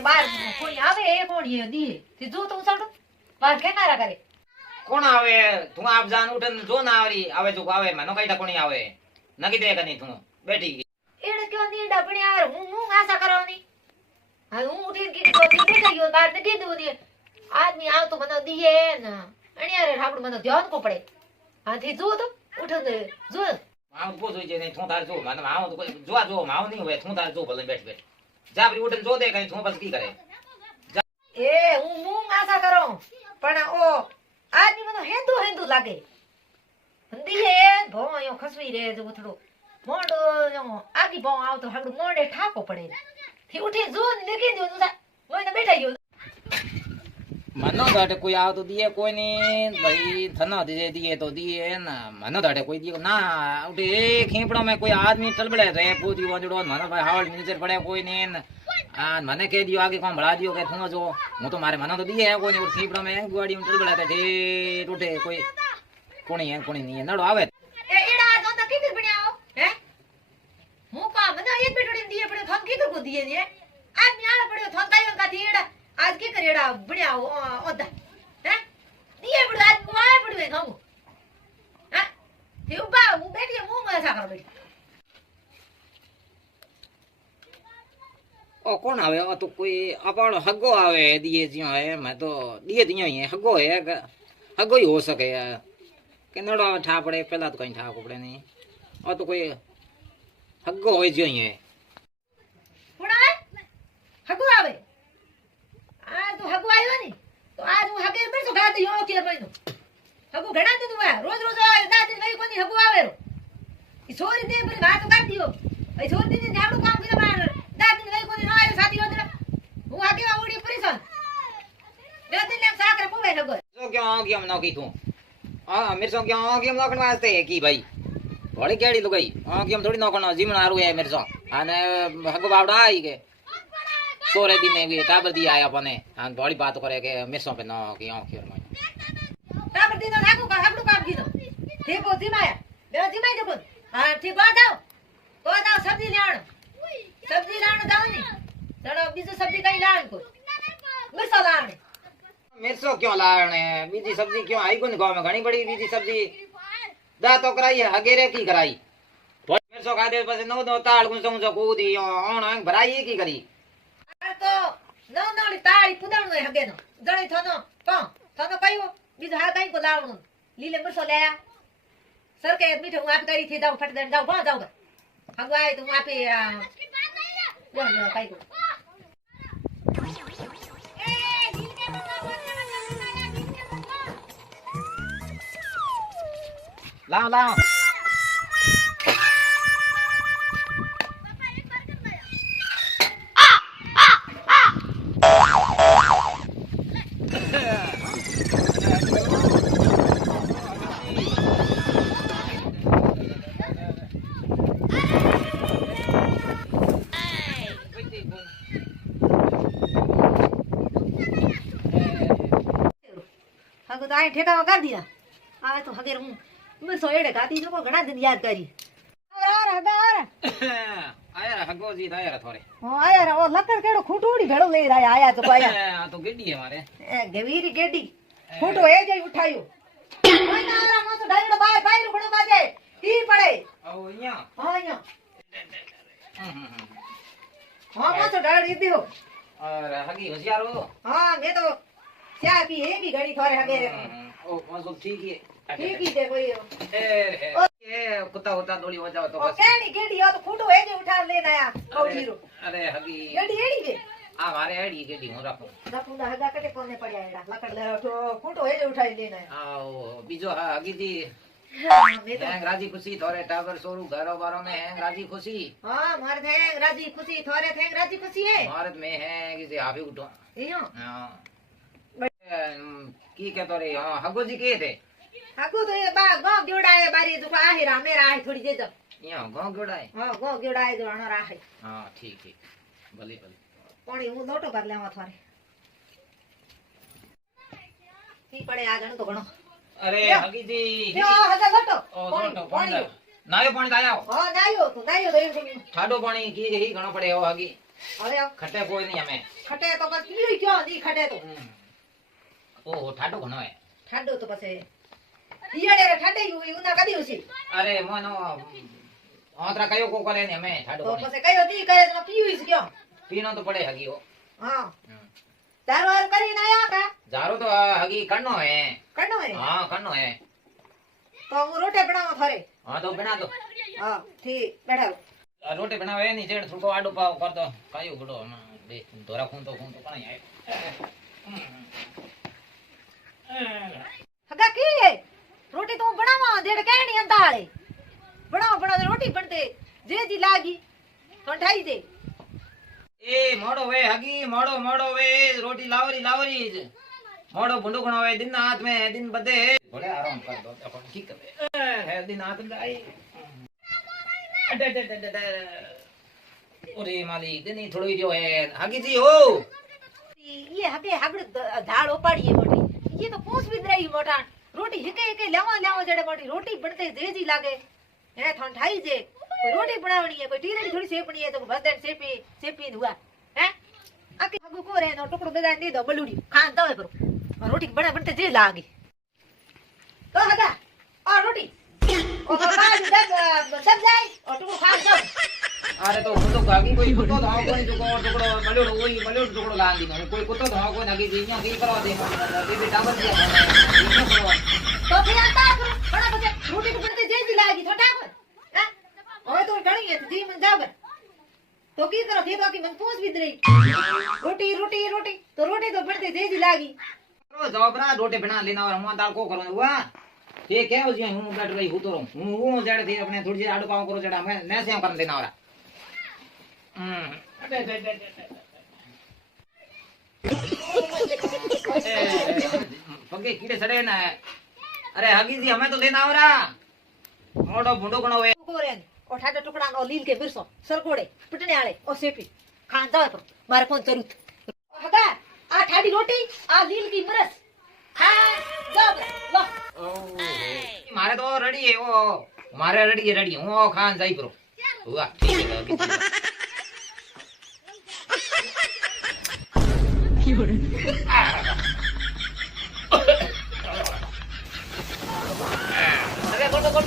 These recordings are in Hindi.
બાર કોઈ આવે એ કોણ એ દીએ તે જો તો ઉસાડો બાર કેનારા કરે કોણ આવે તું આપ જાન ઉઠન જો ના આવરી આવે જો આવે મનો કઈટા કોણી આવે નકી દે કની તું બેઠી ગઈ એડે કેવો નીડા પણ યાર હું આશા કરાવની હા હું ઉઠીને કીધું તો બેઠા ગયો બાર ને કીધું ને આદમી આવતો મને દીએ ને અણિયારે આપણે મને ધ્યાન કો પડે હાથી જો તો ઉઠન જો માવ બો જોઈ ને તું તાર જો મને માવ તો જોવા જો માવ નહીં હોય તું તાર જો ભલે બેઠ બેઠ જાબરી ઉઠન જો દે કઈ તું બસ કી કરે એ હું આશા કરો પણ ઓ આદમી મને હેંદુ હેંદુ લાગે દીએ ભો યો ખસવી રે જો થોડો મોડો આગી ભો આવતો હાડું મોડે ઠાકો પડે થી ઉઠી જો ને લેખી દો મોઈને બેઠા ગયો મનો દાડે કોઈ આવ તો દીએ કોઈ ની ભાઈ થના દે દીએ તો દીએ ના મનો દાડે કોઈ દીએ ના ઉઠે એ ખીપડો में कोई आदमी टलबड़े रे पूजी वजड़ो મને ભાઈ હાવળ નીચે પડે કોઈ ને આ મને કહી દિયો આગે કોમ ભળા દિયો કે તું જો હું તો મારે મનો તો દીએ કોઈ ની ખીપડો में गुवाड़ी में टलबड़े ते टूटे कोई कोणी नहीं नडो आवे ए एड़ा जो त किधर बण्याओ हैं હું કા મને એક બેટડી દીએ પડે થન કિધર કો દીએ ને આદમી આળા પડ્યો થન કાયો કા દીએડા आज की करेड़ा बढ़िया ओदा हैं दिए बड़ा आज कुआए पड़वे खाऊ हैं ते उबा હું બેઠી હું મજા કર બેઠી ओ कौन आवे ओ तो कोई अपाड़ो हगो आवे दिए जियो है मैं तो दिए दियो ही हगो है हगो ही हो सके के नड़ो आवे ठा पड़े पहला तो कहीं ठा पड़े नहीं ओ तो कोई हगो हो जियो ही है कोण आवे हगो आवे आज तो हगो आयो नहीं तो आज હું હગે પર તો ગાતી યો કે ભાઈ હગો ઘણા दिन हुआ रोज रोज दादी नहीं कोनी हगो आवे रो ई छोरी दे पर भात काट दियो ए छोरी ने जाडू काम करे मार दादी नहीं कोनी ना आयो साथी होत હું આગે આવડી પરેશાન બે दिन ले साकर पुवे हगो तो क्यों आगे हम ना की तू हां मेरे सो क्यों आगे हम नौकन वास्ते है की भाई थोड़ी केड़ी लुगाई आगे हम थोड़ी नौकन जीवन आरू है मेरे सो आने हगो बावड़ा आई के सोरे दिन में भी टाबर दी आया अपने हां बड़ी बात करे के मेसो पे न की आंखेर में टाबर दी ना हाकू का हाकू काम कीधो ठीक हो जिमाया बे जिमाई देखो हां ठीक हो जाओ तो जाओ सब्जी लाण जाओ नी चलो बीजू सब्जी कई लाण को मिर्चा लाण मिर्चो क्यों लाने बीजी सब्जी क्यों आई कोन गांव में घणी बड़ी बीजी सब्जी दा तो कराई है हगेरे की कराई मिर्चो खा दे बस नो दो ताल गुन समझो कूदी ओण भराई की करी तो नौनी ताળી પુદાણનો હગેનો જણી થનો થનો કયો બીજો હા કઈ કો લાવણો લીલે મરસો લેયા સરકે મીઠો હું આપ કરી થી જાવ ફટ દે જાવ ભા જાવ હગવાય તો હું આપી બોલ કઈ કો लाओ हगो तो आए ठेका कर दिया आए तो हगे हूं मैं सोएड़े गाती जो को घणा दिन याद करी और आया हगो जी आया थोड़े हां आया रे ओ लकड़ केड़ो खूटूड़ी भेड़ो ले आया तो आया हां तो गेडी है हमारे ए गवीरी गेडी खूटो ए जई उठायो ओय नारा मो तो डाइड़ो बाय बाय रुखणो बाजे ती पड़े ओ या हां या हां मो तो डाइड़ दी हो और हगी होशियार हो हां मैं तो चाय पी है की घड़ी थोड़े हगे ओ मौसम ठीक है ठीक ही दे कोई ए कुत्ता होता दौड़ी हो जाओ तो ओ केनी गेडी हो तो खूटो ए जे उठा ले आया कौजीरो अरे हगी गेडी एड़ी दे आ मारे एड़ी गेडी हूं रखो रखूंगा हगा कटे कोने पड़या एड़ा लकड़ ले तो खूटो ए जे उठाई लेना आओ बीजो हगी जी मैं तो हैंग राजी खुशी थोड़े टाबर सोरू घरों बारों में हैंग राजी खुशी हां मार थे राजी खुशी थोड़े थे राजी खुशी है भारत में है किसी हाफी उठो इयो हां की कहतो रे हां हगो जी के थे हगो तो ये बा गांव जोड़ा है बारी जो आहे रा मेरा आहे थोड़ी दे दो यहाँ गांव जोड़ा है हां गांव जोड़ा है जो अनो राहे हां ठीक है भले भले पानी हूं लोटो कर लेवा थारे की पड़े आ गण तो गणो अरे हगी जी यो हगा लोटो ओ लोटो पानी नायो पानी आया हां नायो तो दे ठाडो पानी की ही घणो पड़े हो हगी अरे अब खटे कोई नहीं हमें खटे तो बस पीवी क्यों नहीं खटे तो ओ ठाडो घणो है ठाडो तो बस हीड़े रे ठाडे हुई उना कदी होसी अरे मोनो ओतरा कयो को करे ने हमें ठाडो तो कोनी बस कयो ती करे तो पीवी से क्यों पीनो तो पड़े हगी हो हां तारो और करी ना आया का जारो तो हगी करनो है हां करनो है तो वो रोटे बनाओ थारे हां तो बना दो हां ठीक बैठा रोटी बनावे नहीं जेड थोड़ो आडो पाव कर दो कायो गुडो दे धोरा खून तो कणी आए हगा की है रोटी तो बनावा जेड़ कहनी अंदाले बनाओ रोटी बनते जे जी लागी तो ठाई दे ए मोड़ो वे हगी मोड़ो वे रोटी लावरी मोड़ो भुंडो खणो वे दिन हाथ में दिन बदे थोड़े आराम कर दो अपन की करे है दिन हाथ में आई अरे मालिक दिन थोड़ो ही जो है हगी जी हो ये हगे हगड़ झाड़ ओपाड़ी है मोटी ये तो पूछ भी रही मोटा रोटी हिके लेवा जड़े मोटी रोटी बनते जे जी लागे है थन ठाई जे कोई रोटी बनावनी है कोई टीरड़ी थोड़ी सेपनी है तो भदन सेपी हुआ है आके हगु को रे नो टुकड़ो दे दे दो बलूड़ी खान दो करो और रोटी बनते जे लागे तो हगा और रोटी और बाद दब जाए और टुकड़ो खान दो अरे तो तो गागी कोई कुत्तो धाव कोई टुकड़ो मल्यो टुकड़ो लान दी कोई कुत्तो धाव कोई नगी जी की करवा दे बेबी टाबर दिया तो फिर आता बड़ा बच्चा रोटी को बनते जे जी लागी छोटा को हैं और तो घणी है जी मन जावे तो की करो फिर बाकी मन पूछ भी रही रोटी तो बनते जे जी लागी रो जवाबरा रोटी बना लेना और हम दाल को करो हुआ ये क्या हो जी हूं बैठ रही हूं तो हूं जड़ थी अपने थोड़ी सी आडू पाव करो जड़ा मैं ने से कर देना और पगे कीड़े सड़े ना अरे हगी जी हमें तो लेना हो रहा मोड़ो भुंडो कणो वे कोरेन और ठाडे टुकड़ा और लील के बिरसो सरकोड़े पिटने आले और सेपी खान जावे पर मारे कौन जरूरत हगा आ ठाडी रोटी आ लील की मरस हां जाओ लो मारे तो रेडी है वो मारे रेडी हूं खान जाई करो हुआ ठीक है अरे लोटो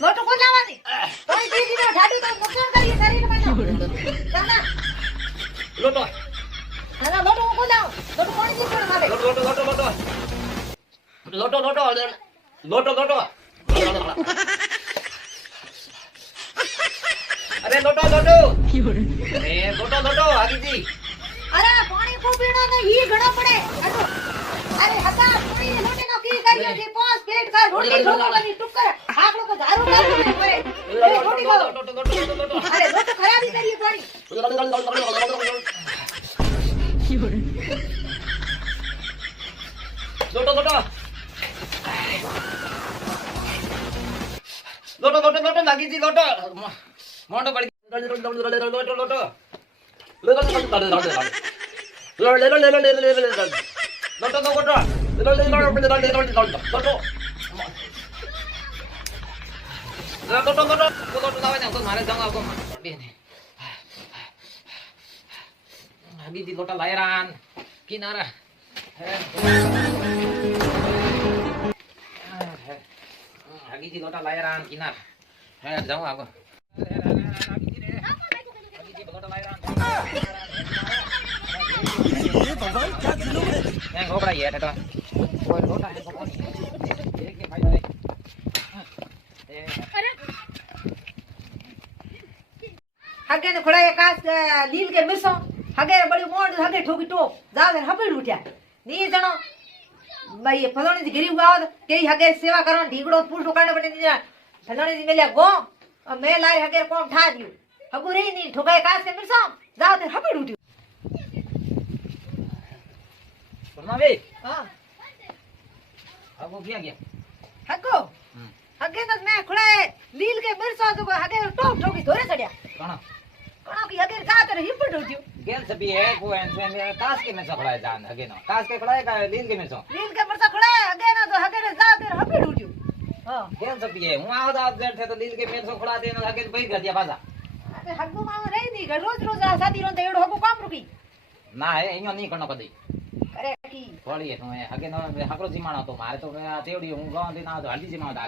लोटो को लावानी कोई दीदी ने ठाडी तो नुकसान करिए शरीर में ना लोटो ना लोटो को लाओ लोटो कौन जी पर मारे लोटो अरे लोटो आगी जी अरे पानी को पीना तो ही घणो पड़े अरे हता पूरी लोटे नो की करियो जी पांच पेट का रोटी ढोको बनी टुकर आकड़ो को दारू डाल दे परे रोटी को अरे लोटो खराबी करिए पानी लोटो लागी जी लोटो मोंडो पड़ी लोटा लायरान किनारा हगी लोटा लायरान किनार है जाऊं आगो मैं घोड़ा ये तो कोई लोटा है कोई एक के भाई हगे ने खड़ा कास लील के मिसो हगे बड़ी मोड़ हगे ठोकी टोप जावे हबड़ उठ्या नी जणो भाई फलोनी जी गिरी हुआ के हगे सेवा करो ढीगड़ो पूछो करने पड़े नी फलोनी जी मेलिया गो मैं लाई हगे कोम ठा दियो हगु रे नी ठोकाए कास के मिसो जावे हबड़ उठ्यो बरनावे हां हगो गया हगो हगे तो मैं खड़े लील के मिर्चा जो हगे टोप ठोकी धोरे चढ़या कणा की हगे जाते रही हिपड़ उठ्यो गेल से भी है को एन में कास के में सखड़ा जान हगे ना कास के खड़ा है का लील के में सो लील के मिर्चा खड़े हगे ना तो हगे जाते हबड़ उठ्यो हां गेल से भी है हूं आदा आप गेल थे तो लील के में सो खड़ा देना हगे बैठ गया बाजा તે હગુ માં રહી દી ઘર રોજ રોજ આ સાદી રોંતે એડો હગુ કામ રૂકી ના એ અહીંયા નહીં કરનો કદી કરે કી થોડી તો હગે નો હકરો જીમાણો તો મારે તો આ તેવડી હું ગાવ દી ના તો હલ્દી જીમાણો આજ